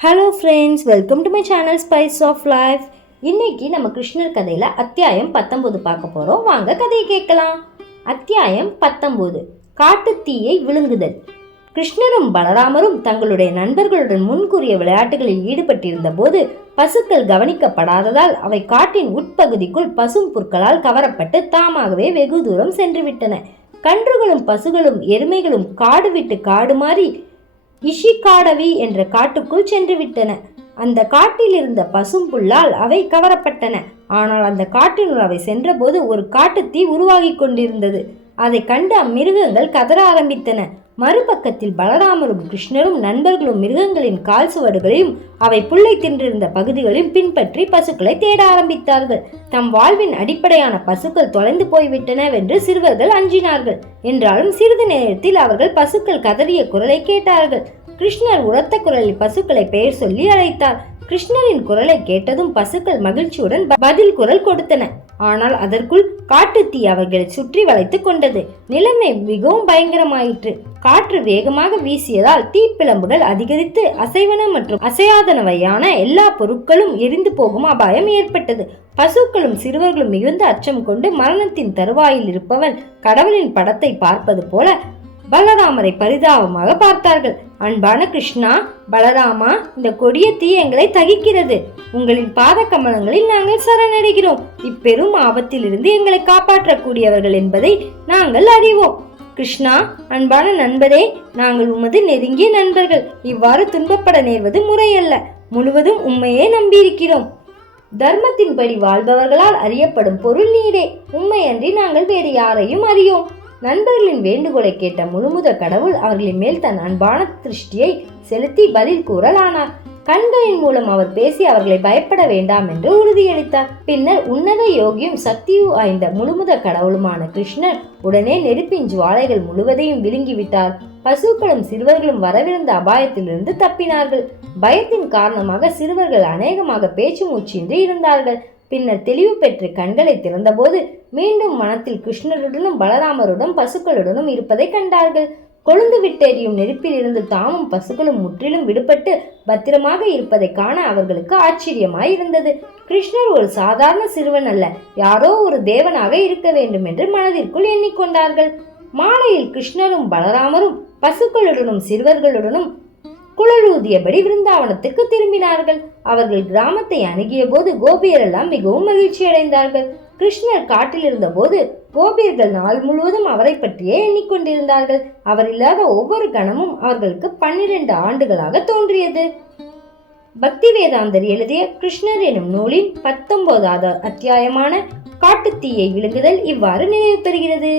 Hello friends, welcome to my channel spice of life. இன்னைக்கு நம்ம கிருஷ்ணர் கதையில் அத்தியாயம் 19 பார்க்க போகிறோம். வாங்க கதையை கேட்கலாம். அத்தியாயம் 19, காட்டுத்தீயை விழுங்குதல். கிருஷ்ணரும் பலராமரும் தங்களுடைய நண்பர்களுடன் முன்கூறிய விளையாட்டுகளில் ஈடுபட்டிருந்த போது பசுக்கள் கவனிக்கப்படாததால் அவை காட்டின் உட்பகுதிக்குள் பசும் புற்களால் கவரப்பட்டு தாமாகவே வெகு தூரம் சென்று விட்டன. கன்றுகளும் பசுகளும் எருமைகளும் காடு விட்டு காடு மாறி இஷிகாடவி என்ற காட்டுக்குள் சென்று விட்டன. அந்த காட்டில் இருந்த பசும் புல்லால் அவை கவரப்பட்டன. ஆனால் அந்த காட்டினுள் அவை சென்றபோது ஒரு காட்டுத்தீ உருவாகி கொண்டிருந்தது. அதை கண்டு அம்மிருகங்கள் கதற ஆரம்பித்தன. மறுபக்கத்தில் பலராமரும் கிருஷ்ணரும் நண்பர்களும் மிருகங்களின் கால் சுவடுகளையும் அவை புல்லை தின்றிருந்த பகுதிகளையும் பின்பற்றி பசுக்களை தேட ஆரம்பித்தார்கள். தம் வாழ்வின் அடிப்படையான பசுக்கள் தொலைந்து போய்விட்டனவென்று சிறுவர்கள் அஞ்சினார்கள். என்றாலும் சிறிது நேரத்தில் அவர்கள் பசுக்கள் கதறிய குரலை கேட்டார்கள். கிருஷ்ணர் உரத்த குரலில் பசுக்களை பெயர் சொல்லி அழைத்தார். கிருஷ்ணரின் குரலை கேட்டதும் பசுக்கள் மகிழ்ச்சியுடன் பதில் குரல் கொடுத்தன. ஆனால் அதற்குள் காட்டுத்தீ அவர்களை சுற்றி வளைத்துக் கொண்டது. நிலைமை மிகவும் பயங்கரமாயிற்று. காற்று வேகமாக வீசியதால் தீப்பிழம்புகள் அதிகரித்து அசைவன மற்றும் அசையாதனவையான எல்லா பொருட்களும் எரிந்து போகும் அபாயம் ஏற்பட்டது. பசுக்களும் சிறுவர்களும் மிகுந்த அச்சம் கொண்டு மரணத்தின் தருவாயில் இருப்பவன் கடவுளின் படத்தை பார்ப்பது போல பலராமரை பரிதாபமாக பார்த்தார்கள். அன்பான கிருஷ்ணா, பலராமா, இந்த கொடிய தீ எங்களை தகிக்கிறது. உங்களின் பாத கமலங்களில் நாங்கள் சரணடைகிறோம். இப்பெரும் ஆபத்திலிருந்து எங்களை காப்பாற்றக்கூடியவர்கள் என்பதை நாங்கள் அறிவோம். கிருஷ்ணா, அன்பான நண்பரே, நாங்கள் உமது நெருங்கிய நண்பர்கள். இவ்வாறு துன்பப்பட நேர்வது முறையல்ல. முழுவதும் உண்மையே நம்பியிருக்கிறோம். தர்மத்தின்படி வாழ்பவர்களால் அறியப்படும் பொருள் நீரே. உண்மையன்றி நாங்கள் வேறு யாரையும் அறியோம். நண்பர்களின் வேண்டுகோளை கேட்ட முழுமுத கடவுள் அவர்களின் மேல் தன் அன்பான திருஷ்டியை செலுத்தி பதில் கூறலானார். கண்களின் மூலம் அவர் பேசி அவர்களை பயப்பட வேண்டாம் என்று உறுதியளித்தார். பின்னர் உன்னத யோகியும் சக்தியும் வாய்ந்த முழுமுத கடவுளுமான கிருஷ்ணர் உடனே நெருப்பின் ஜுவாலைகள் முழுவதையும் விழுங்கிவிட்டார். பசுக்களும் சிறுவர்களும் வரவிருந்த அபாயத்திலிருந்து தப்பினார்கள். பயத்தின் காரணமாக சிறுவர்கள் அநேகமாக பேச்சு மூச்சின்றி இருந்தார்கள். பின்னர் தெளிவு பெற்று கண்களை திறந்தபோது மீண்டும் மனத்தில் கிருஷ்ணருடனும் பலராமருடன் பசுக்களுடனும் இருப்பதை கண்டார்கள். கொழுந்து விட்டெறியும் நெருப்பில் இருந்து தாமும் பசுக்களும் முற்றிலும் விடுபட்டு பத்திரமாக இருப்பதை காண அவர்களுக்கு ஆச்சரியமாய் இருந்தது. கிருஷ்ணர் ஒரு சாதாரண சிறுவன் அல்ல, யாரோ ஒரு தேவனாக இருக்க வேண்டும் என்று மனதிற்குள் எண்ணிக்கொண்டார்கள். மாலையில் கிருஷ்ணரும் பலராமரும் பசுக்களுடனும் சிறுவர்களுடனும் குழலூதியபடி விருந்தாவனத்துக்கு திரும்பினார்கள். அவர்கள் கிராமத்தை அணுகிய போது கோபியரெல்லாம் மிகவும் மகிழ்ச்சி அடைந்தார்கள். கிருஷ்ணர் காட்டில் இருந்த போது கோபியர்கள் நாள் முழுவதும் அவரை பற்றியே எண்ணிக்கொண்டிருந்தார்கள். அவர் இல்லாத ஒவ்வொரு கணமும் அவர்களுக்கு 12 ஆண்டுகளாக தோன்றியது. பக்தி வேதாந்தர் எழுதிய கிருஷ்ணர் எனும் நூலின் 19வது அத்தியாயமான காட்டுத்தீயை விழுங்குதல் இவ்வாறு நிறைவு பெறுகிறது.